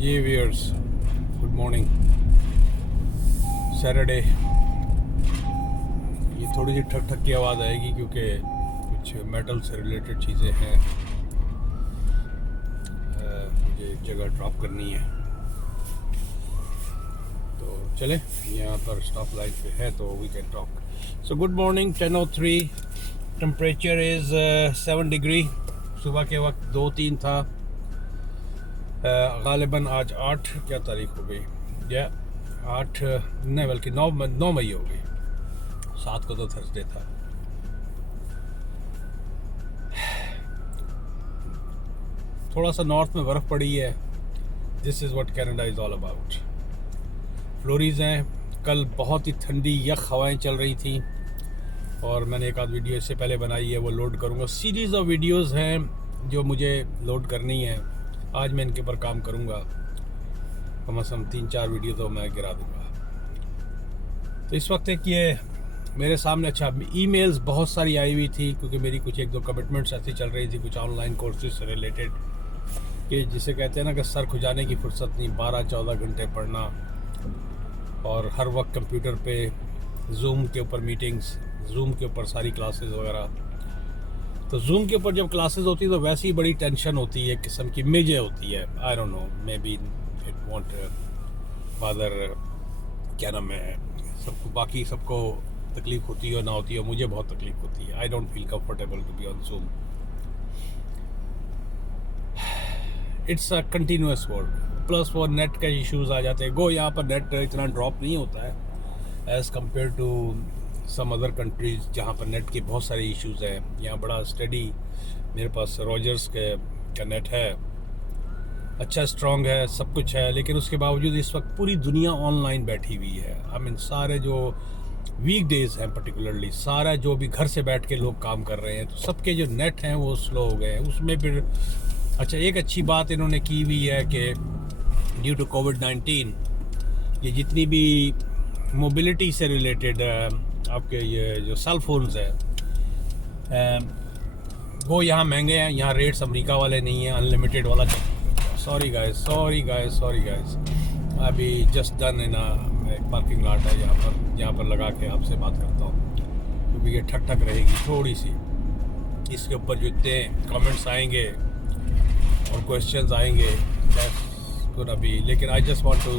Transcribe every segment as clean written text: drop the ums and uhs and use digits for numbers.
ये viewers, good morning. Saturday. ये थोड़ी सी ठक ठक की आवाज़ आएगी क्योंकि कुछ मेटल से रिलेटेड चीज़ें हैं। मुझे एक जगह ड्रॉप करनी है तो चले, यहाँ पर स्टॉप लाइट पे है तो we can talk. So good morning, 10:03। Temperature is 7 degree. सुबह के वक्त 2-3 था। गालिबन आज 8 क्या तारीख हो गई, या 8 नहीं बल्कि 9 मई हो गई। 7 को तो थर्सडे था। थोड़ा सा नॉर्थ में बर्फ़ पड़ी है। This is what Canada is all about. Flurries हैं। कल बहुत ही ठंडी यख हवाएं चल रही थी और मैंने एक आध वीडियो इससे पहले बनाई है, वो लोड करूँगा। सीरीज़ ऑफ वीडियोज़ हैं जो मुझे लोड करनी है। आज मैं इनके ऊपर काम करूँगा। कम से कम 3-4 वीडियो तो मैं गिरा दूँगा। तो इस वक्त एक ये मेरे सामने, अच्छा, ईमेल्स बहुत सारी आई हुई थी क्योंकि मेरी कुछ 1-2 कमिटमेंट्स ऐसी चल रही थी, कुछ ऑनलाइन कोर्सेज से रिलेटेड, कि जिसे कहते हैं ना कि सर खुजाने की फुर्सत नहीं। 12-14 घंटे पढ़ना और हर वक्त कंप्यूटर पे जूम के ऊपर मीटिंग्स, जूम के ऊपर सारी क्लासेस वगैरह। तो जूम के ऊपर जब क्लासेस होती है तो वैसे ही बड़ी टेंशन होती है, किस्म की मेजे होती है। I don't no, may be it won't father, क्या नाम है, सबको, बाकी सबको तकलीफ होती है ना होती है, मुझे बहुत तकलीफ होती है। I don't feel comfortable to be on Zoom. It's a continuous work, plus वो नेट के इश्यूज आ जाते हैं। गो यहाँ पर नेट इतना ड्रॉप नहीं होता है as compare to some other countries जहाँ पर नेट के बहुत सारे इश्यूज हैं। यहाँ बड़ा स्टडी, मेरे पास रॉजर्स का नेट है, अच्छा स्ट्रॉन्ग है, सब कुछ है। लेकिन उसके बावजूद इस वक्त पूरी दुनिया ऑनलाइन बैठी हुई है। आई मीन सारे जो वीक डेज़ हैं पर्टिकुलरली, सारा जो भी घर से बैठ के लोग काम कर रहे हैं, तो सबके जो नेट हैं वो स्लो हो गए हैं। उसमें फिर अच्छा, एक अच्छी बात इन्होंने की हुई है कि ड्यू टू कोविड-19 ये जितनी भी मोबिलिटी से रिलेटेड आपके ये जो सेल फोन्स हैं वो यहाँ महंगे हैं। यहाँ रेट्स अमेरिका वाले नहीं हैं, अनलिमिटेड वाला। Sorry guys. अभी जस्ट डन इन एक पार्किंग लॉट है यहाँ पर लगा के आपसे बात करता हूँ क्योंकि ये ठक ठक रहेगी थोड़ी सी। इसके ऊपर जो इतने कमेंट्स आएंगे और क्वेश्चंस आएंगे गोना बी, लेकिन I just want to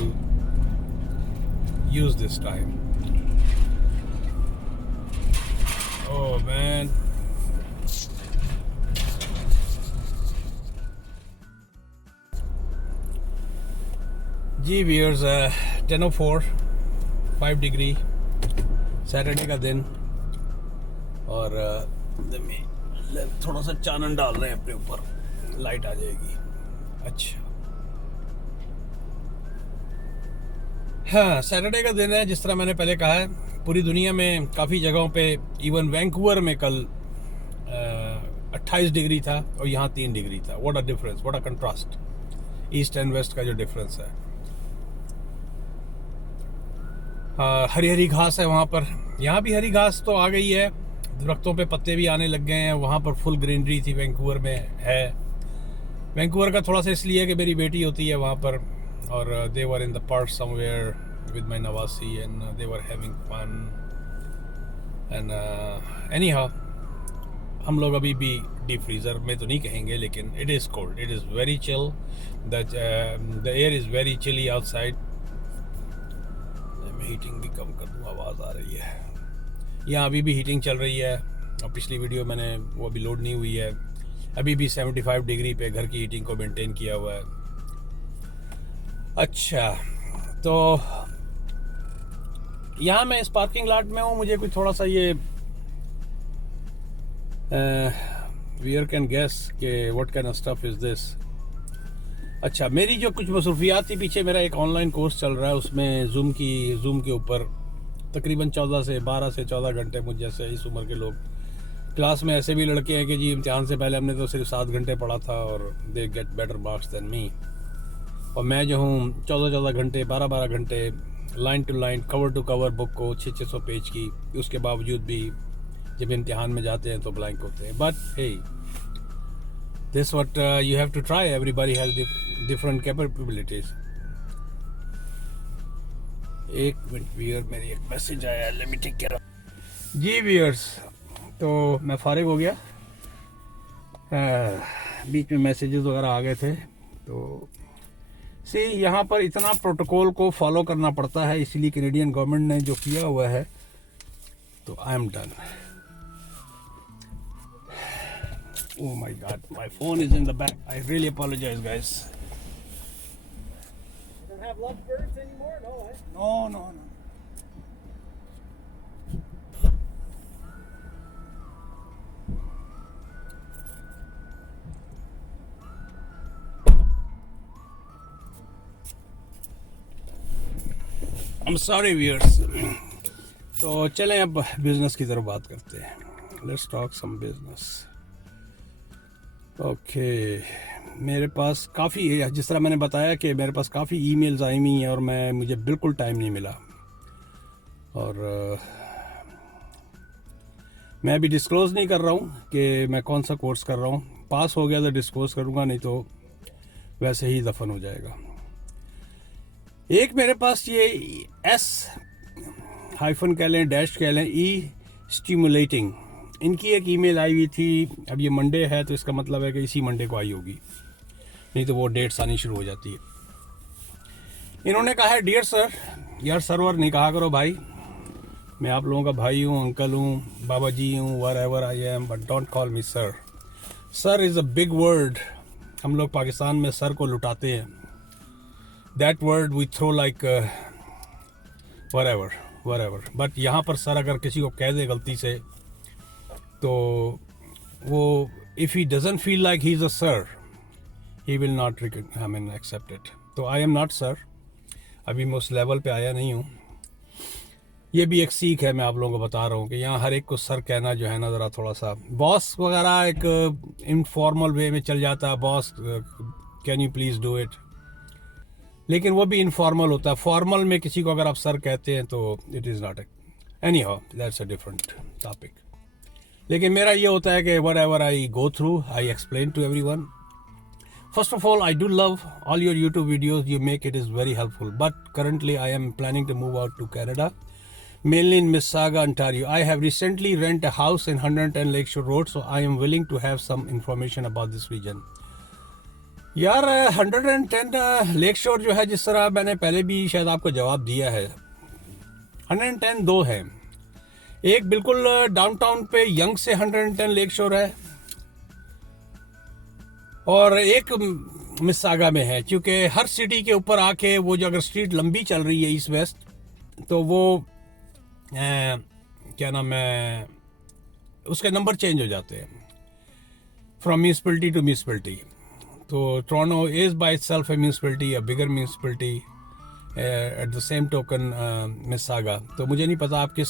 use this time. Oh man, जी व्यूअर्स, 10:04, 5 डिग्री, सैटरडे का दिन। और थोड़ा सा चानन डाल रहे हैं अपने ऊपर, लाइट आ जाएगी। अच्छा, हाँ, सैटरडे का दिन है। जिस तरह मैंने पहले कहा है, पूरी दुनिया में काफ़ी जगहों पे, इवन वैंकूवर में कल 28 डिग्री था और यहाँ 3 डिग्री था। What a difference, what a contrast, east and west का जो डिफरेंस है। हरी हरी घास है वहाँ पर। यहाँ भी हरी घास तो आ गई है, दरख्तों पे पत्ते भी आने लग गए हैं। वहाँ पर फुल ग्रीनरी थी, वैंकूवर में है। वैंकूवर का थोड़ा सा इसलिए कि मेरी बेटी होती है वहाँ पर, और they were in the park somewhere with my नवासी and they were having fun and anyhow. हम लोग अभी भी डीप फ्रीज़र में तो नहीं कहेंगे, लेकिन it is cold, it is very chill, the air is very chilly outside. मैं हीटिंग भी कम कर दूँ, आवाज़ आ रही है। यहाँ अभी भी हीटिंग चल रही है और पिछली वीडियो मैंने वो अभी लोड नहीं हुई है। अभी भी 75 डिग्री पे घर की हीटिंग को मेंटेन किया हुआ है। अच्छा, तो यहाँ मैं इस पार्किंग लॉट में हूँ। मुझे कुछ थोड़ा सा ये वीयर कैन गेस के what kind of stuff is this. अच्छा, मेरी जो कुछ मसरूफियात थी, पीछे मेरा एक ऑनलाइन कोर्स चल रहा है, उसमें जूम के ऊपर तकरीबन 12 से 14 घंटे, मुझ जैसे इस उम्र के लोग, क्लास में ऐसे भी लड़के हैं कि जी इम्तिहान से पहले हमने तो सिर्फ 7 घंटे पढ़ा था और they get better marks than me. और मैं जो हूँ 14 घंटे, 12 घंटे line to line, cover to cover book को 600 पेज की, उसके बावजूद भी जब इम्तिहान में जाते हैं तो ब्लैंक होते हैं। But hey, This what you have to try. Everybody has different capabilities. एक मिनट व्यूअर, मेरी एक मैसेज आया, let me take care of. जी व्यूअर्स, तो मैं फारिग हो गया, बीच में मैसेजेस वगैरह आ गए थे। तो यहाँ पर इतना प्रोटोकॉल को फॉलो करना पड़ता है, इसीलिए कैनेडियन गवर्नमेंट ने जो किया हुआ है, तो I am done. Oh my God, my phone is in the back. I really apologize, guys. You don't have lovebirds anymore? No, eh? No. I'm sorry, viewers. तो चलें अब बिजनेस की तरफ बात करते हैं। Let's talk some business. Okay, मेरे पास काफ़ी, जिस तरह मैंने बताया कि मेरे पास काफ़ी ईमेल्स आई हुई हैं और मुझे बिल्कुल टाइम नहीं मिला। और मैं अभी डिस्क्लोज़ नहीं कर रहा हूँ कि मैं कौन सा कोर्स कर रहा हूँ। पास हो गया तो डिस्क्लोज़ करूँगा, नहीं तो वैसे ही दफन हो जाएगा। एक मेरे पास ये S- कह लें, डैश कह लें, स्टिमुलेटिंग, इनकी एक ईमेल आई हुई थी। अब ये मंडे है तो इसका मतलब है कि इसी मंडे को आई होगी, नहीं तो वो डेट्स आनी शुरू हो जाती है। इन्होंने कहा है, डियर सर, यार सर्वर नहीं कहा करो भाई, मैं आप लोगों का भाई हूँ, अंकल हूँ, बाबा जी हूँ, whatever I am, but don't call me sir. Sir is a big word. हम लोग पाकिस्तान में सर को लुटाते हैं। That word we throw like whatever. But यहाँ पर सर अगर किसी को कह दे गलती से, तो वो if he doesn't feel like he is a sir, he will not accept it. तो आई एम नॉट सर, अभी मैं उस लेवल पे आया नहीं हूँ। ये भी एक सीख है, मैं आप लोगों को बता रहा हूँ कि यहाँ हर एक को सर कहना जो है ना, ज़रा थोड़ा सा बॉस वगैरह एक इनफॉर्मल वे में चल जाता है, boss can you please do it, लेकिन वो भी इनफॉर्मल होता है। फॉर्मल में किसी को अगर आप सर कहते हैं तो it is not anyhow, that's a different topic. लेकिन मेरा ये होता है कि whatever I go through, I explain to everyone. First of all, I do love all your YouTube videos you make. It is very helpful. But currently, I am planning to move out to Canada, mainly in Mississauga, Ontario. I have recently rented a house in 110 Lakeshore Road, so I am willing to have some information about this region. यार 110 Lakeshore जो है, जिस तरह मैंने पहले भी शायद आपको जवाब दिया है, 110 दो है। एक बिल्कुल डाउनटाउन पे यंग से 110 Lakeshore है, और एक मिस्सागा में है। क्योंकि हर सिटी के ऊपर आके वो जो अगर स्ट्रीट लंबी चल रही है ईस्ट वेस्ट, तो वो क्या नाम है, उसके नंबर चेंज हो जाते हैं फ्रॉम म्यूनसिपलिटी टू म्यूनसिपलिटी। तो Toronto is by itself a municipality, a bigger municipality, at the same token Mississauga. तो मुझे नहीं पता आप किस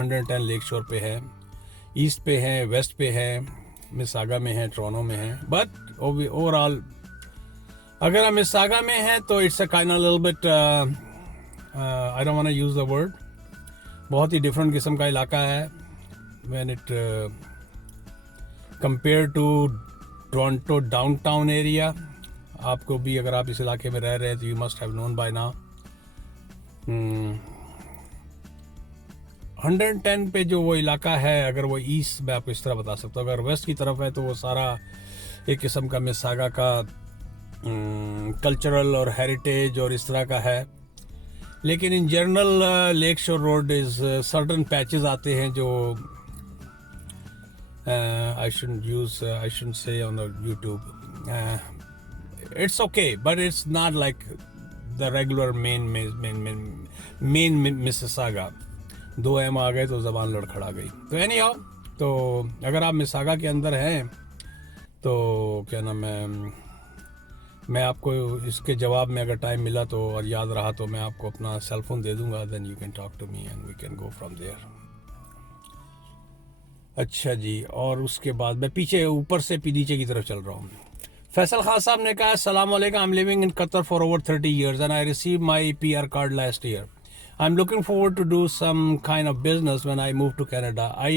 110 Lakeshore पे हैं, ईस्ट पे हैं, वेस्ट पे हैं, मिस्सागा में है, टोरंटो में है। बट ओवरऑल अगर हम मिस्सागा में हैं तो it's a kind of little bit, I don't want to use the word, बहुत ही डिफरेंट किस्म का इलाका है when it compare to Toronto downtown area. आपको भी, अगर आप इस इलाके में रह रहे हैं तो you must have known by now. 110 पे जो वो इलाका है, अगर वो ईस्ट, मैं आपको इस तरह बता सकता हूँ, अगर वेस्ट की तरफ है तो वो सारा एक किस्म का मिस्सागा का कल्चरल और हेरिटेज और इस तरह का है। लेकिन in general Lakeshore road is certain patches आते हैं जो I should say on the YouTube, it's okay, but it's not like the regular main Mississauga. दो एम आ गए तो ज़बान लड़खड़ा गई। तो एनी हाउ, तो अगर आप मिसागा के अंदर हैं तो क्या नाम है, मैं आपको इसके जवाब में अगर टाइम मिला तो और याद रहा तो मैं आपको अपना सेल फोन दे दूंगा, then you can talk to me and we can go from there. अच्छा जी, और उसके बाद मैं पीछे ऊपर से नीचे की तरफ चल रहा हूँ। फैसल खान साहब ने कहा, अस्सलाम वालेकुम, I am living in Qatar for over 30 years and I receive my PR card last year. I'm looking forward to do some kind of business when I move to Canada. I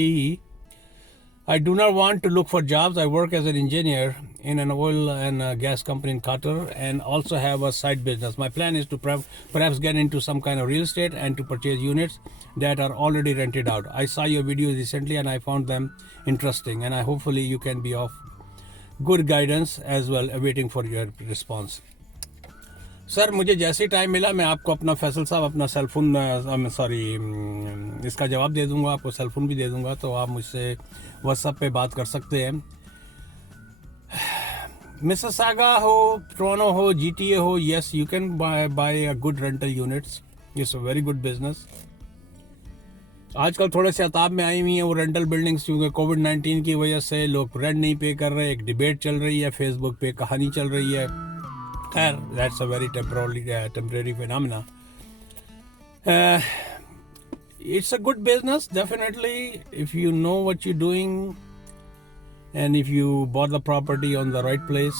I do not want to look for jobs. I work as an engineer in an oil and gas company in Qatar and also have a side business. My plan is to perhaps get into some kind of real estate and to purchase units that are already rented out. I saw your videos recently and I found them interesting and I hopefully you can be of good guidance as well. Awaiting for your response. Sir मुझे जैसे ही time मिला मैं आपको अपना फैसल साहब अपना cellphone इसका जवाब दे दूंगा, आपको सेलफोन भी दे दूंगा, तो आप मुझसे व्हाट्सएप पे बात कर सकते हैं। मिसिसागा हो, टोरंटो हो, GTA हो, yes you can buy a good rental units, it's a very good business. आजकल थोड़े से अताब में आई हुई हैं वो रेंटल बिल्डिंग्स, क्योंकि कोविड-19 की वजह से लोग रेंट नहीं पे कर रहे। एक डिबेट चल रही है, फेसबुक पे कहानी चल रही है। खैर that's a very temporary phenomena. It's a good business definitely if you know what you doing and if you bought the property on the right place.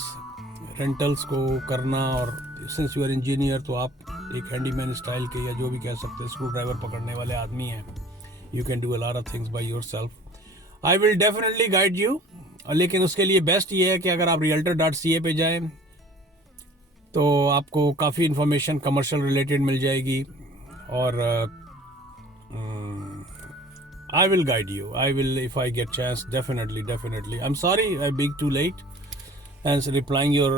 Rentals को करना, और सिंस यू आर इंजीनियर तो आप एक handyman style के या जो भी कह सकते हैं स्क्रू ड्राइवर पकड़ने वाले आदमी हैं। You can do a lot of things by yourself. I will definitely guide you, लेकिन उसके लिए बेस्ट ये है कि अगर आप realtor.ca पे जाएं तो आपको काफ़ी इन्फॉर्मेशन कमर्शियल रिलेटेड मिल जाएगी। और I will guide you, I will if I get chance definitely. I am sorry I being too late and replying your.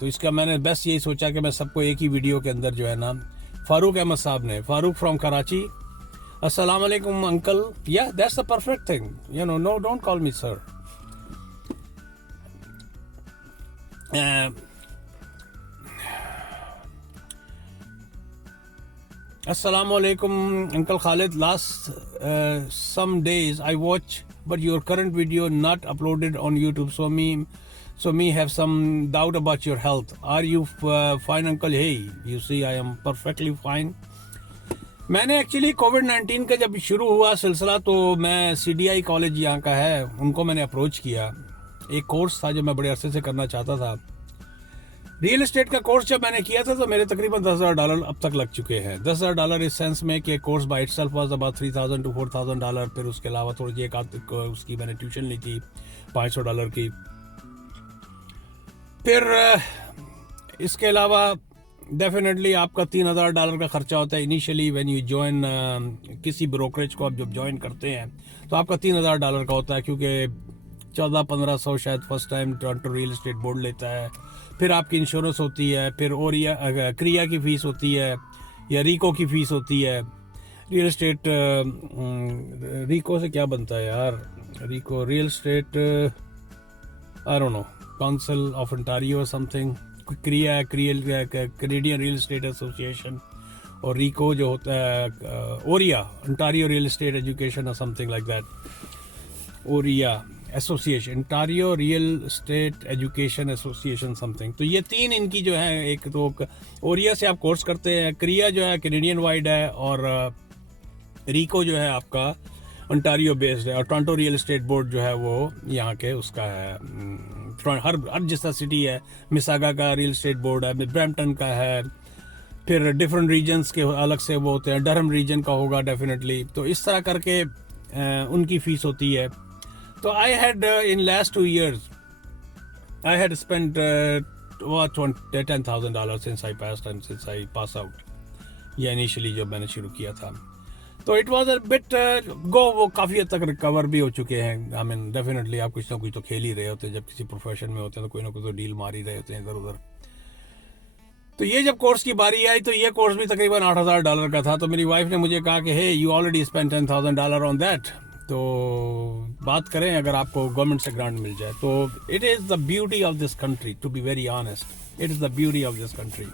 तो इसका मैंने बेस्ट यही सोचा कि मैं सबको एक ही वीडियो के अंदर जो है ना, फारूक अहमद साहब ने, फारूक फ्रॉम कराची, अस्सलाम वालेकुम अंकल, या that's the perfect thing, you know, no don't call me sir. Assalamu alaikum Uncle Khalid. Last some days I watch, but your current video not uploaded on YouTube. So me have some doubt about your health. Are you fine, Uncle? Hey, you see I am perfectly fine. मैंने actually कोविड-19 का जब शुरू हुआ सिलसिला तो मैं CDI college यहाँ का है, उनको मैंने अप्रोच किया। एक कोर्स था जो मैं बड़े अरसे से करना चाहता था। रियल इस्टेट का कोर्स जब मैंने किया था तो मेरे तकरीबन $10,000 अब तक लग चुके हैं। $10,000 इस सेंस में कि course by itself was about $3,000 to $4,000। फिर उसके अलावा थोड़ी एक आध उसकी मैंने ट्यूशन ली थी $500 की। फिर इसके अलावा डेफिनेटली आपका $3,000 का खर्चा होता है इनिशियली व्हेन यू ज्वाइन किसी ब्रोकरेज को। आप जब ज्वाइन करते हैं तो आपका $3,000 का होता है, क्योंकि 1400-1500 शायद first time Toronto real estate board लेता है। फिर आपकी इंश्योरेंस होती है, फिर क्रिया की फ़ीस होती है या रीको की फ़ीस होती है। रियल इस्टेट रीको से क्या बनता है यार, RECO real estate I don't know, council of Ontario something, CREA Canadian real estate association, और रीको जो होता है OREA, Ontario real estate education और something like that, OREA association, Ontario real estate education association something. तो ये तीन इनकी जो है, एक तो ओरिया से आप कोर्स करते हैं, क्रिया जो है कैनेडियन वाइड है, और रीको जो है आपका ओंटारियो बेस्ड है, और टोरंटो रियल एस्टेट बोर्ड जो है वो यहाँ के उसका है। हर जिस सिटी है, मिसागा का रियल एस्टेट बोर्ड है, ब्रैम्पटन का है, फिर डिफरेंट रीजन्स के अलग से वो होते हैं, डरहम रीजन का होगा डेफिनेटली। तो इस तरह करके उनकी फ़ीस होती है। So I had in last 2 years, I had spent $10,000 since I passed and since I passed out. ये इनिशियली जब मैंने शुरू किया था तो इट वाज अ बिट वो काफ़ी हद तक रिकवर भी हो चुके हैं। आई मीन डेफिनेटली आप कुछ ना कुछ तो खेल ही रहे होते हैं, जब किसी प्रोफेशन में होते हैं तो कोई ना कोई तो डील मार ही रहे होते हैं इधर उधर। तो ये जब कोर्स की बारी आई तो ये कोर्स भी तकरीबन $8,000 का था। तो मेरी वाइफ ने मुझे कहा कि hey you already spend $10,000 on that, तो बात करें अगर आपको गवर्नमेंट से ग्रांट मिल जाए तो। It is the beauty of this country, to be very honest, it is the beauty of this country.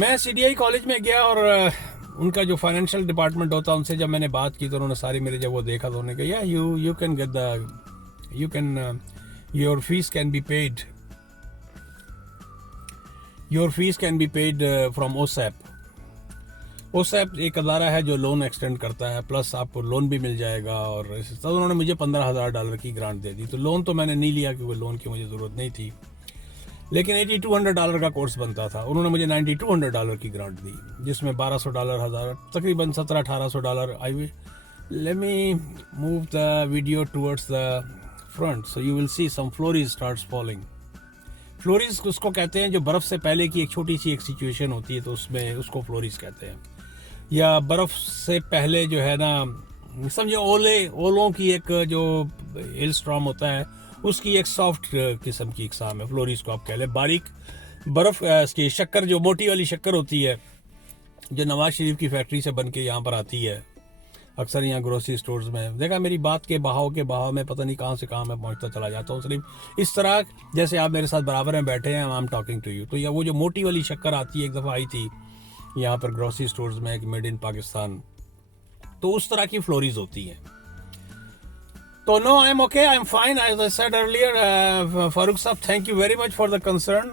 मैं CDI कॉलेज में गया और उनका जो फाइनेंशियल डिपार्टमेंट होता है उनसे जब मैंने बात की तो उन्होंने सारी मेरे जब वो देखा तो उन्होंने कहा you can get the your fees can be paid, your fees can be paid from OSAP। OSAP एक अदारा है जो लोन एक्सटेंड करता है, प्लस आपको लोन भी मिल जाएगा। और तो उन्होंने मुझे $15,000 की ग्रांट दे दी। तो लोन तो मैंने नहीं लिया क्योंकि लोन की मुझे ज़रूरत नहीं थी, लेकिन $8,200 का कोर्स बनता था। उन्होंने मुझे $9,200 की ग्रांट दी, जिसमें $1,200 तकरीबन $1,700-$1,800 Let me move the video towards the front so you will see some flurries starts falling. फ्लोरीज उसको कहते हैं जो बर्फ़ से पहले की एक छोटी सी एक सिचुएशन होती है तो उसमें उसको फ्लोरीज कहते हैं, या बर्फ़ से पहले जो है ना समझो ओलों की एक जो हिल स्टॉर्म होता है उसकी एक सॉफ्ट किस्म की इकसाम है फ्लोरीज को आप कह लें। बारीक बर्फ़ इसकी शक्कर जो मोटी वाली शक्कर होती है जो नवाज शरीफ की फैक्ट्री से बन के यहाँ पर आती है अक्सर यहाँ ग्रोसरी स्टोर्स में। देखा मेरी बात के बहाव में पता नहीं कहाँ से कहाँ मैं पहुँचता चला जाता हूँ, सिर्फ इस तरह जैसे आप मेरे साथ बराबर में बैठे हैं, I am talking to you. तो या वो जो मोटी वाली शक्कर आती है, एक दफ़ा आई थी यहाँ पर ग्रोसरी स्टोर्स में, एक मेड इन पाकिस्तान, तो उस तरह की फ्लोरीज होती हैं। तो no, I am okay, I am fine, as I said earlier. Farooq साहब, thank you very much for the concern.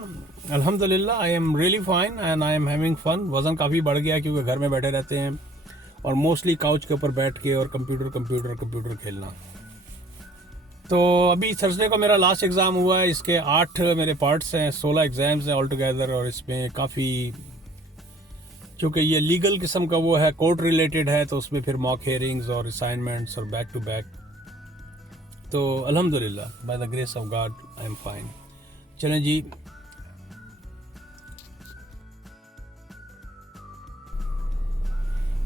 अल्हम्दुलिल्लाह I am really fine and I am having fun. वज़न काफ़ी बढ़ गया क्योंकि घर में बैठे रहते हैं और मोस्टली काउच के ऊपर बैठ के और कंप्यूटर खेलना। तो अभी थर्सडे को मेरा लास्ट एग्ज़ाम हुआ है, इसके 8 मेरे पार्ट्स हैं, 16 एग्ज़ाम्स हैं ऑल टुगेदर। और इसमें काफ़ी, चूँकि ये लीगल किस्म का वो है, कोर्ट रिलेटेड है, तो उसमें फिर मॉक हेयरिंग्स और असाइनमेंट्स और बैक टू बैक। तो अल्हम्दुलिल्लाह by the grace of God I am fine. चलें जी,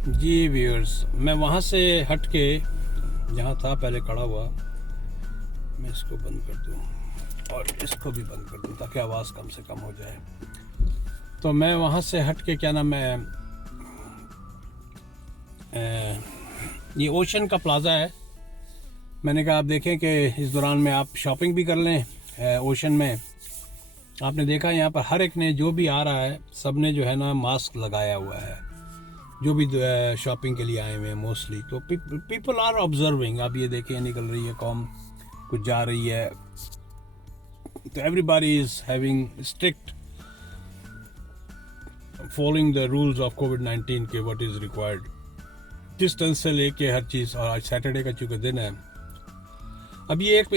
जी व्यूअर्स, मैं वहाँ से हट के जहाँ था पहले खड़ा हुआ, मैं इसको बंद कर दूँ और इसको भी बंद कर दूँ ताकि आवाज़ कम से कम हो जाए। तो मैं वहाँ से हट के क्या नाम है, ये ओशन का प्लाज़ा है। मैंने कहा आप देखें कि इस दौरान में आप शॉपिंग भी कर लें ओशन में। आपने देखा यहाँ पर हर एक ने, जो भी आ रहा है, सब ने जो है ना मास्क लगाया हुआ है, जो भी शॉपिंग के लिए आए हुए हैं मोस्टली। तो पीपल आर ऑब्जर्विंग। आप ये देखें, निकल रही है कौम, कुछ जा रही है, तो everybody is having strict following the rules of कोविड-19 के व्हाट इज़ रिक्वायर्ड, डिस्टेंस से लेके हर चीज़। और आज सैटरडे का चूँकि दिन है, अब ये एक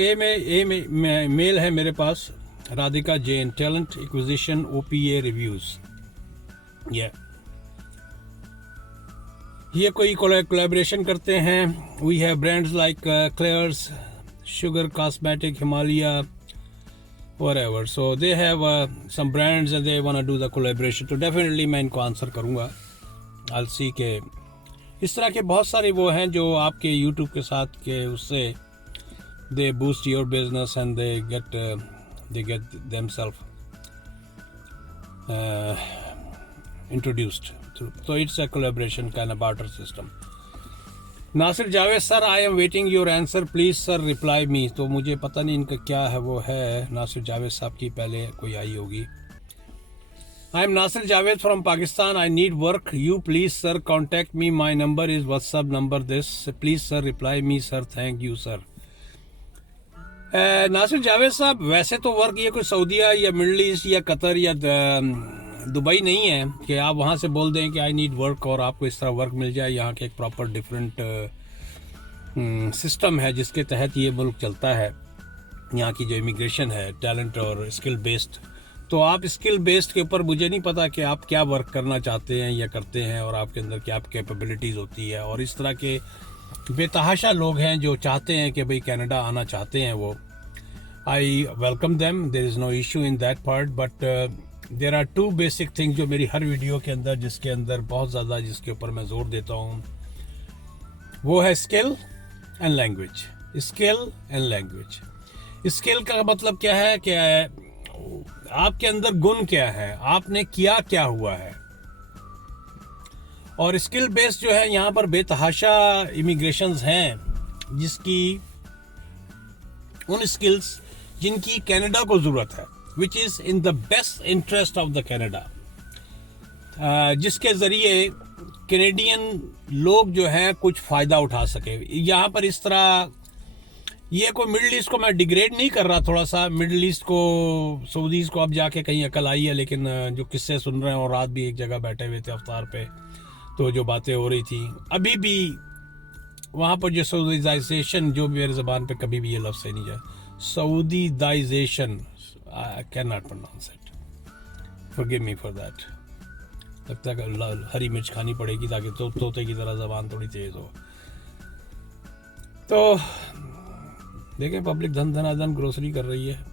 मेल है मेरे पास, Radhika Jain, talent acquisition OPA reviews. ये कोई कोलैबोरेशन करते हैं। We have brands like Claire's, sugar cosmetic, Himalaya, whatever. So they have some brands and they want to do the collaboration. तो डेफिनेटली मैं इनको आंसर करूँगा। I'll see के इस तरह के बहुत सारे वो हैं जो आपके YouTube के साथ के उससे they boost your business and they get themselves introduced. So it's a collaboration kind of barter system. Nasir Javed sir, I am waiting your answer, please sir reply me. तो मुझे पता नहीं इनका क्या है, वो है नासिर जावेद साहब की पहले कोई आई होगी। I am Nasir Javed from Pakistan, I need work, you please sir contact me, my number is WhatsApp number this, please sir reply me sir, thank you sir. Nasir Javed साहब, वैसे तो वर्क ये कोई सऊदीया या मिडल ईस्ट या कतर या दुबई नहीं है कि आप वहाँ से बोल दें कि आई नीड वर्क और आपको इस तरह वर्क मिल जाए। यहाँ के एक प्रॉपर डिफरेंट सिस्टम है जिसके तहत ये मुल्क चलता है। यहाँ की जो इमिग्रेशन है टैलेंट और स्किल बेस्ड, तो आप स्किल बेस्ड के ऊपर, मुझे नहीं पता कि आप क्या वर्क करना चाहते हैं या करते हैं और आपके अंदर क्या कैपेबिलिटीज़ होती है। और इस तरह के बेतहाशा लोग हैं जो चाहते हैं कि भाई कनाडा आना चाहते हैं, वो I welcome them, there is no issue in that part. But there are 2 basic thing जो मेरी हर वीडियो के अंदर, जिसके अंदर बहुत ज़्यादा, जिसके ऊपर मैं जोर देता हूँ, वो है skill and language. Skill and language. Skill का मतलब क्या है कि आपके अंदर गुण क्या है, आपने किया क्या हुआ है। और स्किल बेस्ड जो है, यहाँ पर बेतहाशा इमिग्रेशंस हैं जिसकी उन स्किल्स जिनकी कनाडा को ज़रूरत है, which is in the best interest of the Canada, जिसके ज़रिए कैनेडियन लोग जो हैं कुछ फ़ायदा उठा सके। यहाँ पर इस तरह, ये कोई मिडल ईस्ट को मैं डिग्रेड नहीं कर रहा, थोड़ा सा मिडल ईस्ट को, सऊदीज़ को अब जाके कहीं अकल आई है, लेकिन जो किस्से सुन रहे हैं, और रात भी एक जगह बैठे हुए थे अफ्तार पे, तो जो बातें हो रही थी, अभी भी वहाँ पर जो सऊदीजाइजेशन, जो मेरे ज़बान पे कभी भी ये लफ्ज़ नहीं जाए, सऊदीदाइजेशन, I cannot pronounce it. Forgive me for that. लगता है कि हरी मिर्च खानी पड़ेगी ताकि तोते की तरह ज़बान थोड़ी तेज़ हो। तो देखें पब्लिक धनाधन ग्रोसरी कर रही है।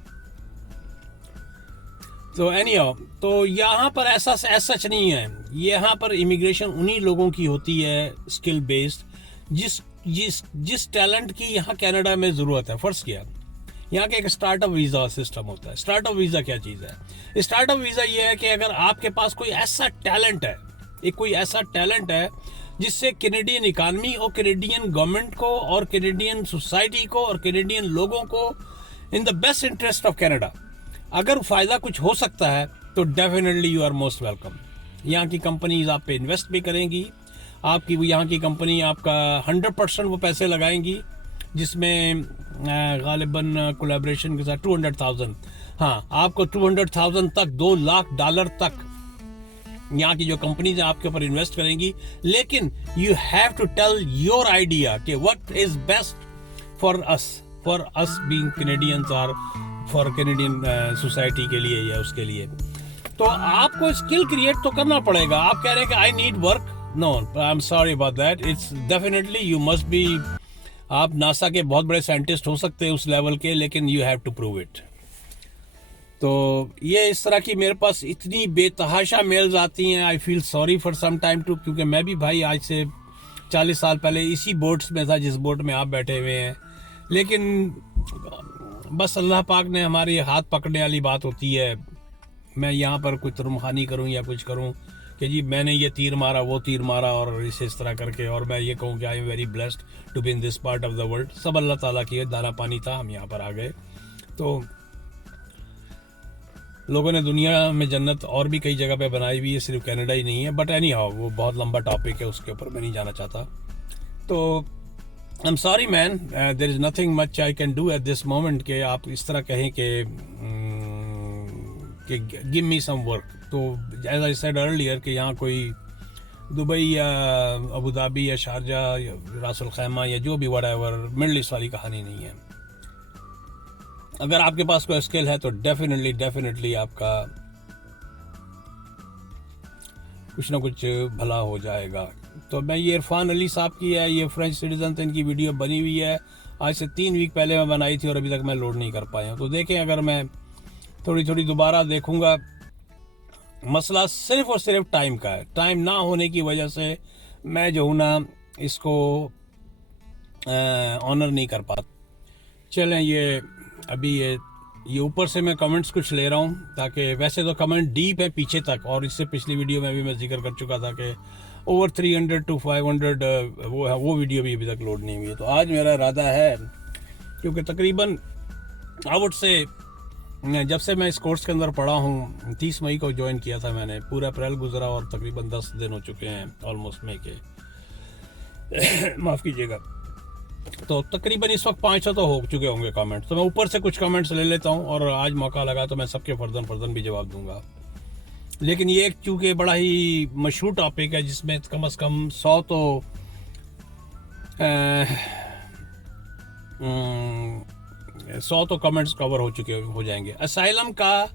तो एनीहाउ, तो यहाँ पर ऐसा सच नहीं है। यहाँ पर इमिग्रेशन उन्हीं लोगों की होती है स्किल बेस्ड जिस टैलेंट की यहाँ कनाडा में ज़रूरत है। फर्स्ट किया, यहाँ का एक स्टार्टअप वीज़ा सिस्टम होता है। स्टार्टअप वीज़ा क्या चीज़ है? स्टार्टअप वीज़ा ये है कि अगर आपके पास कोई ऐसा टैलेंट है जिससे कैनेडियन इकानमी और कैनेडियन गवर्नमेंट को और कैनेडियन सोसाइटी को और कैनेडियन लोगों को in the best interest of Canada अगर फ़ायदा कुछ हो सकता है, तो definitely you are most welcome. यहाँ की कंपनीज आप पे इन्वेस्ट भी करेंगी। आपकी यहाँ की कंपनी आपका 100% वो पैसे लगाएंगी, जिसमें गालिबन कोलैबोरेशन के साथ 200,000, हाँ आपको 200,000 तक, $200,000 तक यहाँ की जो कंपनीज आपके ऊपर इन्वेस्ट करेंगी। लेकिन you have to tell your idea कि what is best for us being Canadians और फॉर कैनेडियन सोसाइटी के लिए या उसके लिए। तो आपको स्किल क्रिएट तो करना पड़ेगा। आप कह रहे हैं कि I need work, no I am sorry about that. It's definitely you must be, आप नासा के बहुत बड़े साइंटिस्ट हो सकते हैं उस लेवल के, लेकिन you have to prove it. तो ये इस तरह की मेरे पास इतनी बेतहाशा मेल्स आती हैं, I feel sorry for some time too, क्योंकि मैं भी भाई आज से 40 साल पहले इसी बोट्स में था जिस बोट में आप बैठे हुए हैं। लेकिन बस अल्लाह पाक ने हमारे हाथ पकड़ने वाली बात होती है। मैं यहाँ पर कुछ तुरमखानी करूँ या कुछ करूँ कि जी मैंने ये तीर मारा, वो तीर मारा, और इस तरह करके, और मैं ये कहूँ कि I am very blessed to be in this part of the world. सब अल्लाह ताला की दाना पानी था, हम यहाँ पर आ गए। तो लोगों ने दुनिया में जन्नत और भी कई जगह पे बनाई हुई है, सिर्फ कनाडा ही नहीं है। बट एनी हाउ, वो बहुत लंबा टॉपिक है, उसके ऊपर मैं नहीं जाना चाहता। तो I am sorry man, there is nothing much I can do at this moment कि आप इस तरह कहें कि गिव मी सम वर्क। तो एज आई सेड अर्लियर कि यहाँ कोई दुबई या अबू धाबी या शारजा या रासुल खैमा या जो भी व्हाटएवर मिडल ईस्ट वाली कहानी नहीं है। अगर आपके पास कोई स्किल है तो डेफिनेटली आपका कुछ ना कुछ भला हो जाएगा। तो मैं ये इरफान अली साहब की है, ये फ्रेंच सिटीजन थे, इनकी वीडियो बनी हुई है, आज से 3 वीक पहले मैं बनाई थी और अभी तक मैं लोड नहीं कर पाया हूँ। तो देखें, अगर मैं थोड़ी दोबारा देखूँगा, मसला सिर्फ और सिर्फ टाइम का है। टाइम ना होने की वजह से मैं जो हूँ ना इसको ऑनर नहीं कर पाता। चलें, ये अभी ये ऊपर से मैं कमेंट्स कुछ ले रहा हूँ, ताकि वैसे तो कमेंट डीप है पीछे तक, और इससे पिछली वीडियो में भी मैं जिक्र कर चुका था कि ओवर 300 to 500 वो है, वो वीडियो भी अभी तक लोड नहीं हुई है। तो आज मेरा इरादा है, क्योंकि तकरीबन आउट से जब से मैं इस कोर्स के अंदर पढ़ा हूँ, 30 मई को ज्वाइन किया था मैंने, पूरा अप्रैल गुजरा और तकरीबन 10 दिन हो चुके हैं ऑलमोस्ट मई के माफ़ कीजिएगा। तो तकरीबन इस वक्त 500 तो हो चुके होंगे कमेंट। तो मैं ऊपर से कुछ कमेंट्स ले लेता हूँ, और आज मौका लगा तो मैं सबके फर्दन भी जवाब दूंगा। लेकिन ये चूँकि बड़ा ही मशहूर टॉपिक है, जिसमें कम से कम 100 तो 100 तो कमेंट्स कवर हो जाएंगे। असाइलम का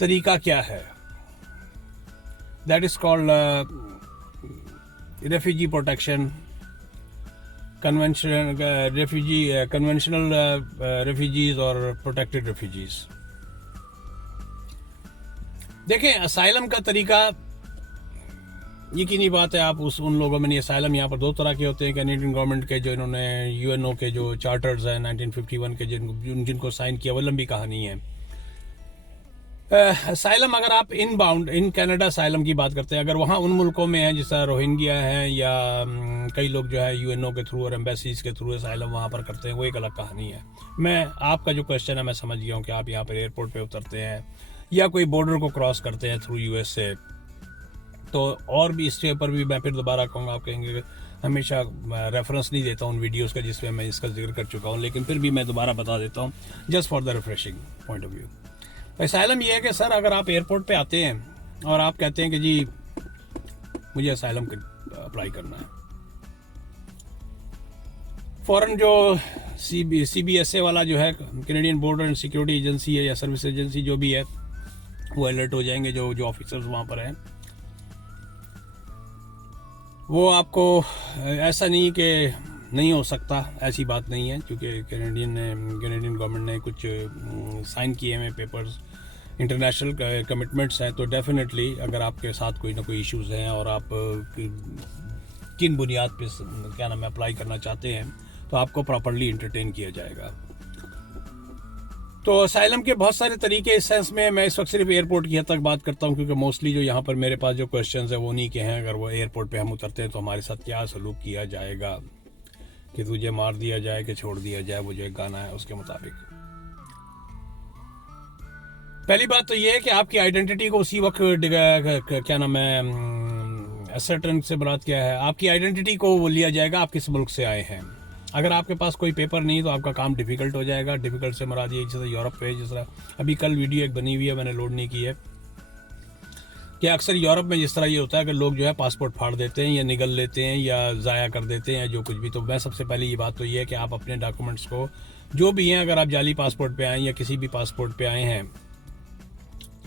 तरीका क्या है? That is called refugee protection, conventional refugees और प्रोटेक्टेड रेफ्यूजीज। देखें, असाइलम का तरीका यकीनी बात है, आप उन लोगों में नहीं। असाइलम यहाँ पर 2 तरह के होते हैं। कैनेडियन गवर्नमेंट के जो इन्होंने यूएनओ के जो चार्टर्स हैं 1951 के जिनको साइन किया, वो लंबी कहानी है। असाइलम, अगर आप इन कनाडा असाइलम की बात करते हैं, अगर वहाँ उन मुल्कों में है जैसा रोहिंग्या है, या कई लोग जो है यूएनओ के थ्रू और एम्बेसीज के थ्रू असाइलम वहाँ पर करते हैं, वो एक अलग कहानी है। मैं आपका जो क्वेश्चन है मैं समझ गया हूँ कि आप यहाँ पर एयरपोर्ट पे उतरते हैं या कोई बॉर्डर को क्रॉस करते हैं थ्रू यूएस से। तो और भी इसके ऊपर भी मैं फिर दोबारा कहूँगा, आप कहेंगे हमेशा रेफरेंस नहीं देता उन वीडियोज़ का जिसमें मैं इसका जिक्र कर चुका हूँ, लेकिन फिर भी मैं दोबारा बता देता हूँ just for the refreshing point of view. Asylum ये है कि सर, अगर आप एयरपोर्ट पे आते हैं और आप कहते हैं कि जी मुझे असाइलम अप्लाई करना है, फ़ौरन जो CBSA वाला जो है, Canadian border and security agency है या सर्विस एजेंसी जो भी है, वो अलर्ट हो जाएंगे। जो ऑफिसर्स वहाँ पर हैं, वो आपको ऐसा नहीं कि नहीं हो सकता, ऐसी बात नहीं है, क्योंकि कैनेडियन गवर्नमेंट ने कुछ साइन किए हुए पेपर्स, इंटरनेशनल कमिटमेंट्स हैं। तो डेफिनेटली अगर आपके साथ कोई ना कोई इश्यूज़ हैं और आप किन बुनियाद पे क्या नाम है अप्लाई करना चाहते हैं, तो आपको प्रॉपर्ली इंटरटेन किया जाएगा। तो असाइलम के बहुत सारे तरीके इस सेंस में, मैं इस वक्त सिर्फ एयरपोर्ट की हद तक बात करता हूँ, क्योंकि मोस्टली जो यहाँ पर मेरे पास जो क्वेश्चंस है वो नहीं के हैं। अगर वो एयरपोर्ट पे हम उतरते हैं तो हमारे साथ क्या सलूक किया जाएगा, कि तुझे मार दिया जाए कि छोड़ दिया जाए, वो जो एक गाना है उसके मुताबिक। पहली बात तो ये है कि आपकी आइडेंटिटी को उसी वक्त क्या नाम है असर्टन से मुराद क्या है, आपकी आइडेंटिटी को वो लिया जाएगा आप किस मुल्क से आए हैं। अगर आपके पास कोई पेपर नहीं तो आपका काम डिफ़िकल्ट हो जाएगा। डिफ़िकल्ट से मुराद ये जैसे यूरोप पे, जिस तरह अभी कल वीडियो एक बनी हुई है, मैंने लोड नहीं की है, कि अक्सर यूरोप में जिस तरह ये होता है कि लोग जो है पासपोर्ट फाड़ देते हैं या निगल लेते हैं या ज़ाया कर देते हैं या जो कुछ भी। तो मैं सबसे पहले ये बात तो ये है कि आप अपने डॉक्यूमेंट्स को जो भी हैं, अगर आप जाली पासपोर्ट पे आए या किसी भी पासपोर्ट पे आए हैं,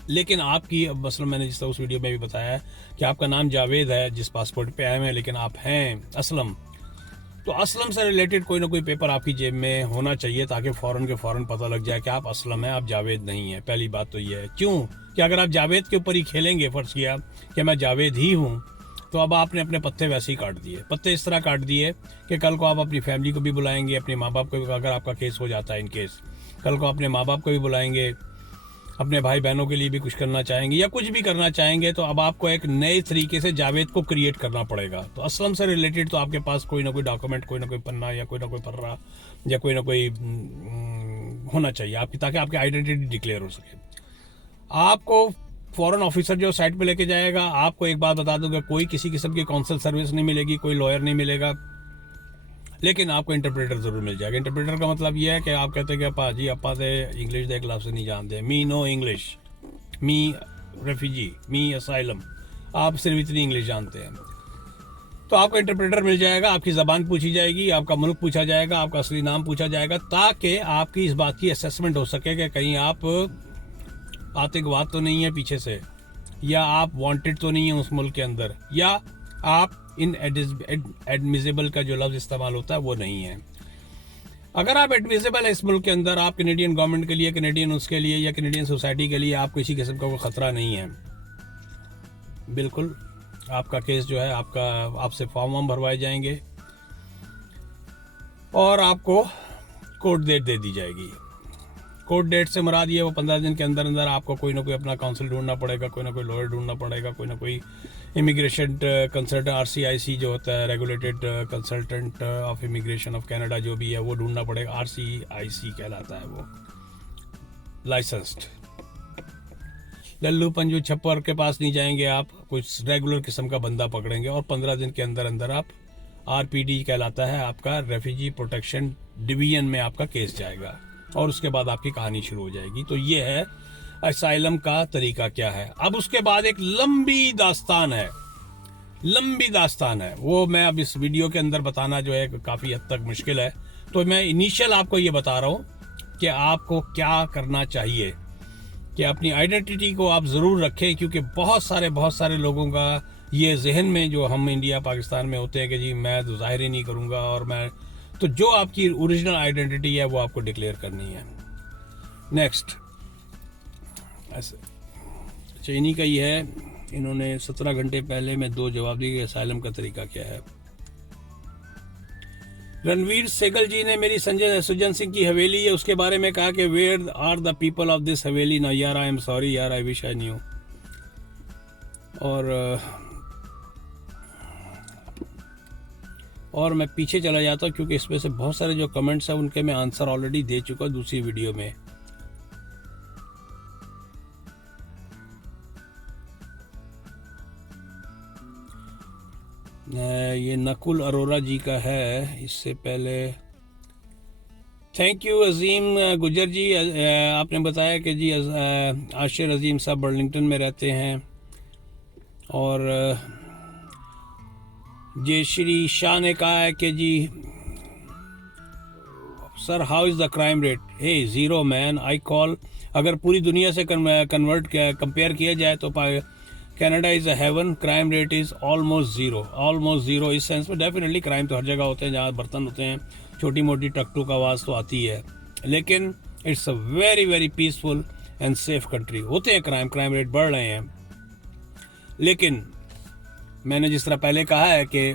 लेकिन आपकी मसलन मैंने जिस तरह उस वीडियो में भी बताया है कि आपका नाम जावेद है जिस पासपोर्ट पे आए हैं, लेकिन आप हैं असलम, तो असलम से रिलेटेड कोई ना कोई पेपर आपकी जेब में होना चाहिए, ताकि फ़ौरन के फ़ौरन पता लग जाए कि आप असलम हैं, आप जावेद नहीं हैं। पहली बात तो ये है। क्यों कि अगर आप जावेद के ऊपर ही खेलेंगे, फ़र्ज़ किया कि मैं जावेद ही हूँ, तो अब आपने अपने पत्ते वैसे ही काट दिए। पत्ते इस तरह काट दिए कि कल को आप अपनी फैमिली को भी बुलाएंगे, अपने माँ बाप को भी, अगर आपका केस हो जाता है इन केस, कल को अपने माँ बाप को भी बुलाएंगे, अपने भाई बहनों के लिए भी कुछ करना चाहेंगे या कुछ भी करना चाहेंगे, तो अब आपको एक नए तरीके से जावेद को क्रिएट करना पड़ेगा। तो असलम से रिलेटेड तो आपके पास कोई ना कोई डॉक्यूमेंट, कोई ना कोई पन्ना या कोई ना कोई पर्रा या कोई ना कोई होना चाहिए आपकी, ताकि आपकी आइडेंटिटी डिक्लेयर हो सके। आपको फॉरेन ऑफिसर जो साइट पे लेके जाएगा, आपको एक बात बता दूंगा, कोई किसी किस्म की काउंसिल सर्विस नहीं मिलेगी, कोई लॉयर नहीं मिलेगा, लेकिन आपको इंटरप्रेटर ज़रूर मिल जाएगा। इंटरप्रेटर का मतलब ये है कि आप कहते हैं कि पाजी अपा से इंग्लिश दे लफ्ज़ नहीं जानते, मी नो इंग्लिश, मी रेफ्यूजी, मी असाइलम, आप सिर्फ इतनी इंग्लिश जानते हैं, तो आपको इंटरप्रेटर मिल जाएगा। आपकी ज़बान पूछी जाएगी, आपका मुल्क पूछा जाएगा, आपका असली नाम पूछा जाएगा, ताकि आपकी इस बात की असेसमेंट हो सके कि कहीं आप आतंकवाद तो नहीं है पीछे से, या आप वांटेड तो नहीं है उस मुल्क के अंदर, या आप इन एडमिसिबल का जो लफ्ज़ इस्तेमाल होता है वो नहीं है। अगर आप एडमिसिबल है इस मुल्क के अंदर, आप कैनेडियन गवर्नमेंट के लिए, कैनेडियन उसके लिए या कैनेडियन सोसाइटी के लिए आप किसी किस्म का कोई ख़तरा नहीं है, बिल्कुल आपका केस जो है, आपसे फॉर्म वार्म भरवाए जाएंगे और आपको कोर्ट डेट दे दी जाएगी। कोर्ट डेट से मुराद ये, वो 15 दिन के अंदर अंदर आपको कोई ना कोई अपना काउंसिल ढूंढना पड़ेगा, कोई ना कोई लॉयर ढूंढना पड़ेगा, कोई ना कोई इमिग्रेशन कंसल्टेंट, RCIC जो होता है, regulated consultant of immigration of Canada, जो भी है वो ढूंढना पड़ेगा। RCIC कहलाता है वो, लाइसेंस्ड। लल्लू पंजू छप्पर के पास नहीं जाएंगे आप, कुछ रेगुलर किस्म का बंदा पकड़ेंगे और 15 दिन के अंदर अंदर आप, RPD कहलाता है आपका, रेफ्यूजी प्रोटेक्शन डिवीजन में आपका केस जाएगा और उसके बाद आपकी कहानी शुरू हो जाएगी। तो ये है असाइलम का तरीका क्या है। अब उसके बाद एक लंबी दास्तान है, वो मैं अब इस वीडियो के अंदर बताना जो है काफ़ी हद तक मुश्किल है। तो मैं इनिशियल आपको ये बता रहा हूँ कि आपको क्या करना चाहिए, कि अपनी आइडेंटिटी को आप ज़रूर रखें, क्योंकि बहुत सारे लोगों का ये जहन में, जो हम इंडिया पाकिस्तान में होते हैं कि जी मैं तो जाहिर ही नहीं करूँगा, और मैं तो जो आपकी ओरिजिनल आइडेंटिटी है वो आपको डिक्लेयर करनी है। नेक्स्ट ऐसे अच्छा, इन्हीं का ही है, इन्होंने 17 घंटे पहले मैं 2 जवाब दिए कि असाइलम का तरीका क्या है। रणवीर सेगल जी ने मेरी संजय सुजन सिंह की हवेली है उसके बारे में कहा कि where are the people of this haveli ना। यार आई एम सॉरी यार, आई विश आई न्यू। और मैं पीछे चला जाता हूँ, क्योंकि इसमें से बहुत सारे जो कमेंट्स हैं उनके मैं आंसर ऑलरेडी दे चुका हूँ दूसरी वीडियो में। ये नकुल अरोरा जी का है। इससे पहले थैंक यू अजीम गुजर जी, आपने बताया कि जी आशिर अजीम साहब बर्लिंगटन में रहते हैं। और जय श्री शाह ने कहा है कि जी sir how is the crime rate, hey zero man, I call. अगर पूरी दुनिया से कंपेयर किया जाए तो Canada is a heaven, crime rate is almost zero इस सेंस में। डेफिनेटली क्राइम तो हर जगह होते हैं जहाँ बर्तन होते हैं, छोटी मोटी टक टुक आवाज़ तो आती है, लेकिन it's a very very peaceful and safe country. होते हैं क्राइम रेट बढ़ रहे हैं, लेकिन मैंने जिस तरह पहले कहा है कि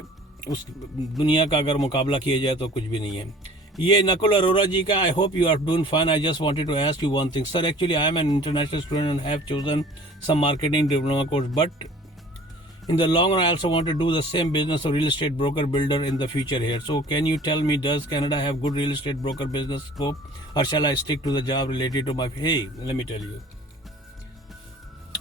उस दुनिया का अगर मुकाबला किया जाए तो कुछ भी नहीं है। ये नकुल अरोरा जी का, I hope you are doing fine, I just wanted to ask you one thing sir, actually I am an international student and have chosen some marketing diploma course, but in the long run I also want to do the same business of real estate broker builder in the future here. So can you tell me, does Canada have good real estate broker business scope, or shall I stick to the job related to my, hey let me tell you,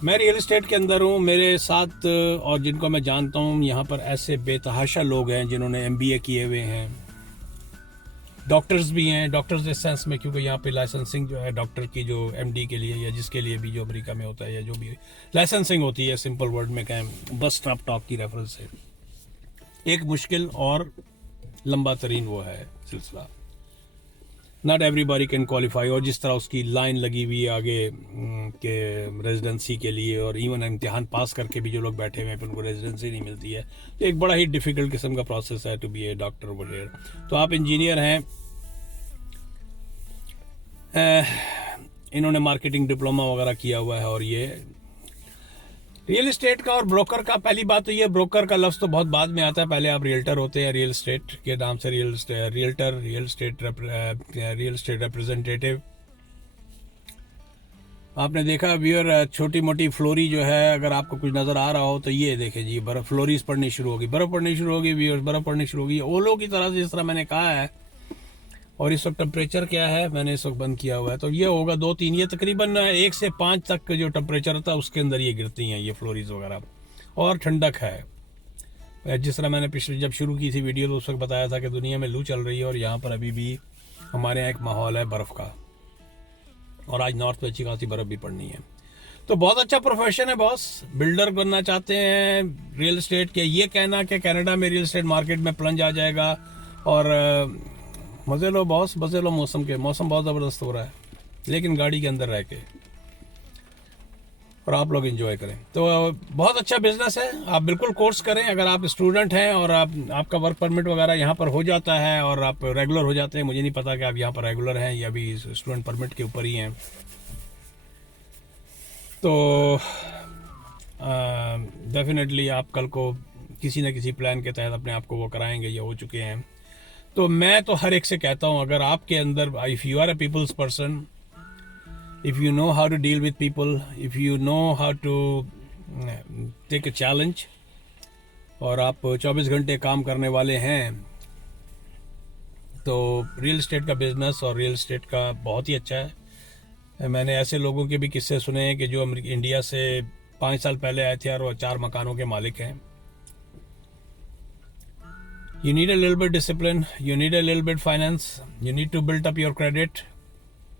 मैं real estate के अंदर हूँ, मेरे साथ और जिनको मैं जानता हूँ यहाँ पर ऐसे बेतहाशा लोग हैं जिन्होंने MBA किए हुए हैं, डॉक्टर्स भी हैं, डॉक्टर्स इस सेंस में क्योंकि यहाँ पे लाइसेंसिंग जो है डॉक्टर की जो MD के लिए या जिसके लिए भी जो अमेरिका में होता है या जो भी लाइसेंसिंग होती है, सिंपल वर्ड में कहें, बस स्टॉप टॉक की रेफरेंस से, एक मुश्किल और लंबा तरीन वो है सिलसिला। नॉट एवरीबॉडी कैन क्वालिफाई, और जिस तरह उसकी लाइन लगी हुई है आगे के रेजिडेंसी के लिए, और इवन इम्तिहान पास करके भी जो लोग बैठे हुए हैं फिर उनको रेजिडेंसी नहीं मिलती है, तो एक बड़ा ही डिफ़िकल्ट किस्म का प्रोसेस है टू बी ए डॉक्टर वगैरह। तो आप इंजीनियर हैं, इन्होंने मार्केटिंग डिप्लोमा वगैरह किया हुआ है, और ये रियल एस्टेट का और ब्रोकर का, पहली बात तो ये ब्रोकर का लफ्ज़ तो बहुत बाद में आता है, पहले आप रियल्टर होते हैं, रियल एस्टेट के नाम से रियल्टर, रियल एस्टेट रिप्रेजेंटेटिव। आपने देखा व्यूअर, छोटी मोटी फ्लोरी जो है, अगर आपको कुछ नज़र आ रहा हो तो ये देखें जी, बर्फ़ फ्लोरीज पड़नी शुरू होगी, बर्फ़ पड़नी शुरू होगी व्यूअर्स, बर्फ़ पड़नी शुरू होगी ओलों की तरह से, जिस तरह मैंने कहा है। और इस वक्त टेम्परेचर क्या है, मैंने इस वक्त बंद किया हुआ है, तो ये होगा 2-3, ये तकरीबन 1 से 5 तक जो टेम्परेचर होता है उसके अंदर ये गिरती हैं ये फ्लोरीज वगैरह, और ठंडक है। जिस तरह मैंने पिछले जब शुरू की थी वीडियो तो उस वक्त बताया था कि दुनिया में लू चल रही है, और यहाँ पर अभी भी हमारे यहाँ एक माहौल है बर्फ़ का, और आज नॉर्थ में अच्छी खासी बर्फ़ भी पड़नी है। तो बहुत अच्छा प्रोफेशन है बॉस, बिल्डर बनना चाहते हैं रियल एस्टेट के, ये कहना कि कनाडा में रियल एस्टेट मार्केट में प्लंज आ जाएगा, और मज़े लो बॉस, मज़े लो मौसम के, मौसम बहुत ज़बरदस्त हो रहा है, लेकिन गाड़ी के अंदर रह के, और आप लोग एंजॉय करें। तो बहुत अच्छा बिजनेस है, आप बिल्कुल कोर्स करें। अगर आप स्टूडेंट हैं और आपका वर्क परमिट वगैरह यहाँ पर हो जाता है और आप रेगुलर हो जाते हैं, मुझे नहीं पता कि आप यहाँ पर रेगुलर हैं या भी स्टूडेंट परमिट के ऊपर ही हैं, तो डेफिनेटली आप कल को किसी न किसी प्लान के तहत अपने आप को वो कराएंगे या हो चुके हैं। तो मैं तो हर एक से कहता हूँ, अगर आपके अंदर, if you are a people's person, if you know how to deal with people, if you know how to take a challenge, और आप 24 घंटे काम करने वाले हैं, तो रियल एस्टेट का बिज़नेस और रियल एस्टेट का बहुत ही अच्छा है। मैंने ऐसे लोगों के भी किस्से सुने हैं कि जो इंडिया से 5 साल पहले आए थे और वो 4 मकानों के मालिक हैं। You need a little bit discipline, you need a little bit finance, you need to build up your credit,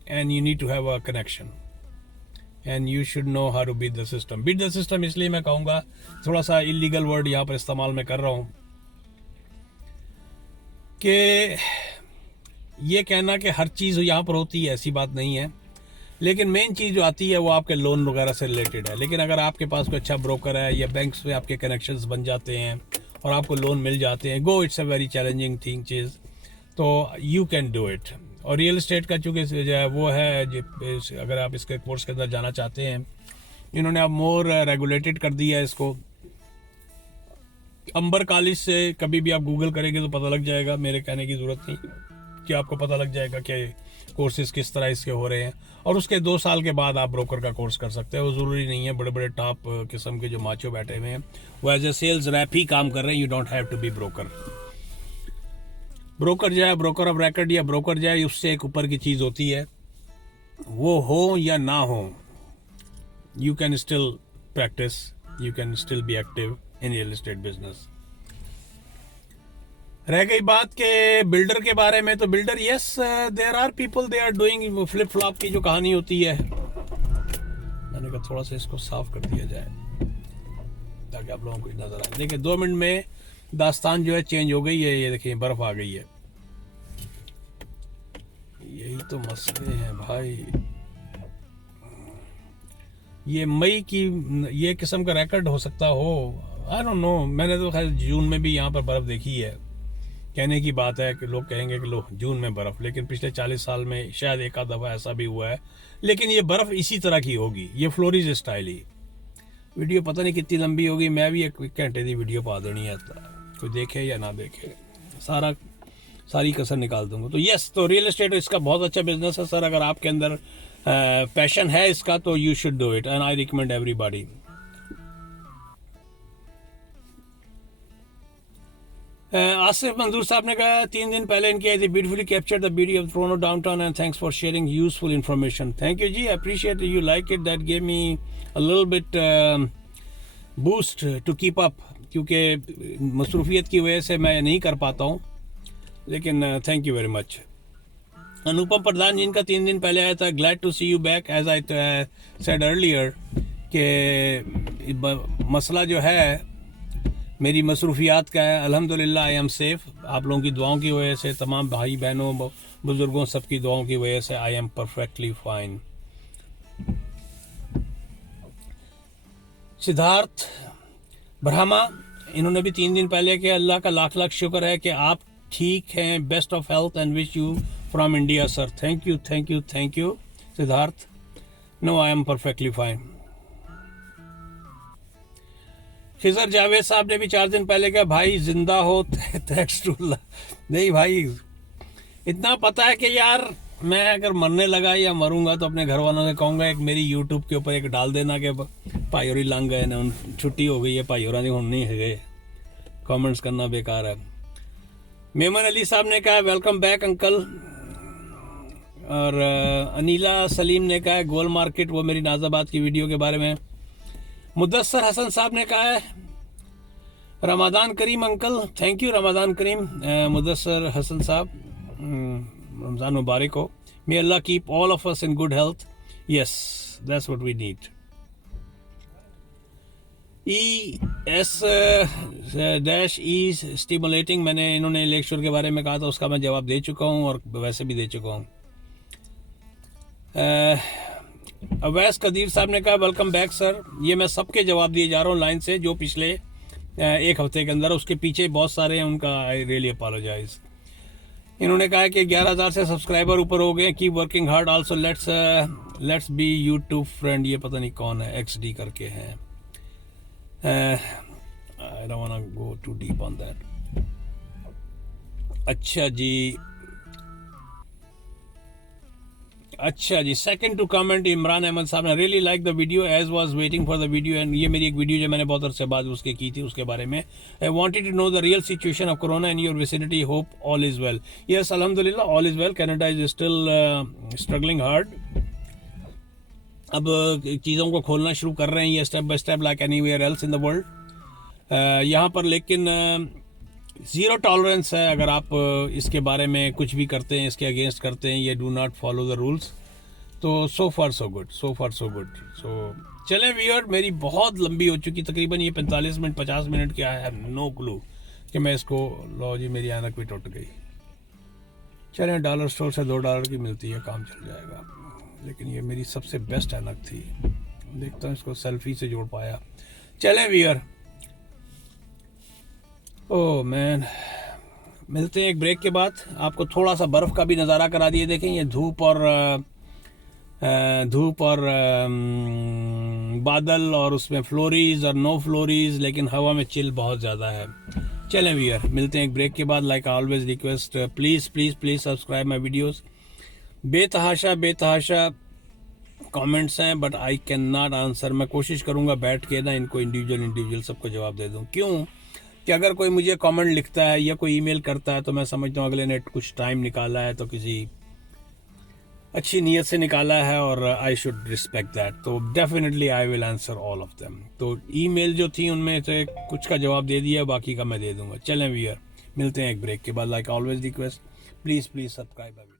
and you need to have a connection, and you should know how to beat the system. Beat the system इसलिए मैं कहूँगा, थोड़ा सा illegal word यहाँ पर इस्तेमाल मैं कर रहा हूँ, कि ये कहना कि हर चीज़ यहाँ पर होती है ऐसी बात नहीं है, लेकिन मेन चीज़ जो आती है वो आपके लोन वगैरह से रिलेटेड है। लेकिन अगर आपके पास कोई अच्छा ब्रोकर है या बैंक्स में आपके कनेक्शंस बन जाते हैं और आपको लोन मिल जाते हैं, go, it's a very challenging thing चीज़, तो यू कैन डू इट। और रियल एस्टेट का चूँकि जो है वो है, अगर आप इसके कोर्स के अंदर जाना चाहते हैं, इन्होंने अब मोर रेगुलेटेड कर दिया है इसको। अंबर कॉलेज से कभी भी आप गूगल करेंगे तो पता लग जाएगा, मेरे कहने की ज़रूरत नहीं कि आपको पता लग जाएगा कि कोर्सेज किस तरह इसके हो रहे हैं। और उसके 2 साल के बाद आप ब्रोकर का कोर्स कर सकते हैं, वो ज़रूरी नहीं है बड़े बड़े टॉप किस्म के जो माचो बैठे हुए हैं वो एज ए सेल्स रैप ही काम कर रहे हैं, you don't have to be broker. Broker जो है, ब्रोकर ऑफ रेकर्ड या ब्रोकर जो है, उससे एक ऊपर की चीज़ होती है, वो हो या ना हो, you can still practice, you can still be active in real estate business. रह गई बात के बिल्डर के बारे में, तो builder, yes there are people they are doing flip flop की जो कहानी होती है। मैंने कहा थोड़ा सा इसको साफ कर दिया जाए ताकि आप लोगों को कुछ नजर आए। देखिए 2 मिनट में दास्तान जो है चेंज हो गई है, ये देखिए बर्फ आ गई है। यही तो मसले हैं भाई, ये मई की ये किस्म का रिकॉर्ड हो सकता हो, आई डोंट नो। मैंने तो खैर जून में भी यहाँ पर बर्फ़ देखी है। कहने की बात है कि लोग कहेंगे कि लो जून में बर्फ़, लेकिन पिछले 40 साल में शायद एक आध दफ़ा ऐसा भी हुआ है। लेकिन ये बर्फ़ इसी तरह की होगी, ये फ्लोरीज स्टाइल ही। वीडियो पता नहीं कितनी लंबी होगी, मैं भी 1 घंटे की वीडियो पा देनी है, कोई देखे या ना देखे, सारी कसर निकाल दूंगा। तो यस, तो रियल एस्टेट इसका बहुत अच्छा बिजनेस है सर। अगर आपके अंदर पैशन है इसका तो you should do it and I recommend everybody. Asif मंजूर साहब ने कहा 3 दिन पहले इनकी आई थी, beautifully capture the beauty of Toronto downtown and thanks for sharing useful information. Thank you ji, appreciate you like it, that gave me a little bit boost to keep up, क्योंकि मसरूफियत की वजह से मैं नहीं कर पाता हूँ, लेकिन thank you very much. Anupam Pradhan जिनका 3 दिन पहले आया था, glad to see you back as I said earlier, कि मसला जो है मेरी मसरूफियात का है। अल्हम्दुलिल्लाह आई एम सेफ, आप लोगों की दुआओं की वजह से, तमाम भाई बहनों बुज़ुर्गों सबकी दुआओं की वजह से आई am perfectly fine. Siddharth Brahma इन्होंने भी 3 दिन पहले कि अल्लाह का लाख लाख शुक्र है कि आप ठीक हैं, best of health and wish you from India sir. Thank you thank you thank you Siddharth. No I am perfectly fine. Khizar Javed sahab ने भी 4 दिन पहले कहा भाई जिंदा हो थैंक्स टू अल्लाह। नहीं भाई, इतना पता है कि यार मैं अगर मरने लगा या मरूंगा तो अपने घर वालों से कहूँगा एक मेरी यूट्यूब के ऊपर एक डाल देना कि भाई और लंघ गए ना, छुट्टी हो गई है भाई और नहीं है गए, कमेंट्स करना बेकार है। मेमन अली साहब ने कहा वेलकम बैक अंकल। और अनीला सलीम ने कहा गोल मार्केट, वो मेरी नाजाबाद की वीडियो के बारे में। मुदस्सर हसन साहब ने कहा है रमज़ान करीम अंकल। थैंक यू रमज़ान करीम मुदस्सर हसन साहब, रमज़ान मुबारक हो। May Allah keep all of us in good health. Yes, that's what we need. ES-E stimulating, मैंने इन्होंने लेक्चर के बारे में कहा था, उसका मैं जवाब दे चुका हूँ और वैसे भी दे चुका हूँ। अवैस कदीर साहब ने कहा वेलकम बैक सर। ये मैं सबके जवाब दिए जा रहा हूँ लाइन से, जो पिछले 1 हफ्ते के अंदर, उसके पीछे बहुत सारे हैं, उनका आई रियली अपोलोजाइज। इन्होंने कहा कि 11,000 से सब्सक्राइबर ऊपर हो गए, keep working hard also, let's be YouTube friend. ये पता नहीं कौन है, XD करके हैं। I don't want to go too deep on that. अच्छा जी, second to comment Imran Ahmed साहब ने really like the video as was waiting for the video. And ये मेरी एक वीडियो जो मैंने बहुत अरसे बाद उसके की थी, उसके बारे में। I wanted to know the real situation of corona in your vicinity, hope all is well. Yes अल्हम्दुलिल्लाह all is well, Canada is still struggling hard. अब चीज़ों को खोलना शुरू कर रहे हैं ये step by step, like anywhere else in the world. यहाँ पर लेकिन ज़ीरो टॉलरेंस है अगर आप इसके बारे में कुछ भी करते हैं, इसके अगेंस्ट करते हैं, ये do not follow the rules. तो सो फार सो गुड, सो फार सो गुड। सो चलें व्यूअर, मेरी बहुत लंबी हो चुकी, तकरीबन ये 45 मिनट 50 मिनट क्या है, नो क्लू कि मैं इसको, लो जी मेरी ऐनक भी टूट गई। चलें, डॉलर स्टोर से $2 की मिलती है, काम चल जाएगा। लेकिन ये मेरी सबसे बेस्ट ऐनक थी, देखता हूँ इसको सेल्फी से जोड़ पाया। चलें व्यूअर, ओह मैन, मिलते हैं एक ब्रेक के बाद। आपको थोड़ा सा बर्फ़ का भी नज़ारा करा दिए। देखें ये धूप और बादल और उसमें फ्लोरीज और नो फ्लोरीज, लेकिन हवा में चिल बहुत ज़्यादा है। चलें व्यूअर, मिलते हैं एक ब्रेक के बाद। Like I always request, please please please subscribe my videos. बेतहाशा कमेंट्स हैं but I can not answer. मैं कोशिश करूँगा बैठ के ना इनको इंडिविजुअल सबको जवाब दे दूँ। क्यों कि अगर कोई मुझे कमेंट लिखता है या कोई ईमेल करता है तो मैं समझता हूँ अगले ने कुछ टाइम निकाला है, तो किसी अच्छी नीयत से निकाला है और आई शुड रिस्पेक्ट दैट। तो definitely I will answer all of them. तो ईमेल जो थी उनमें से कुछ का जवाब दे दिया, बाकी का मैं दे दूँगा। चलें व्यूअर, मिलते हैं एक ब्रेक के बाद। Like always request, please please subscribe.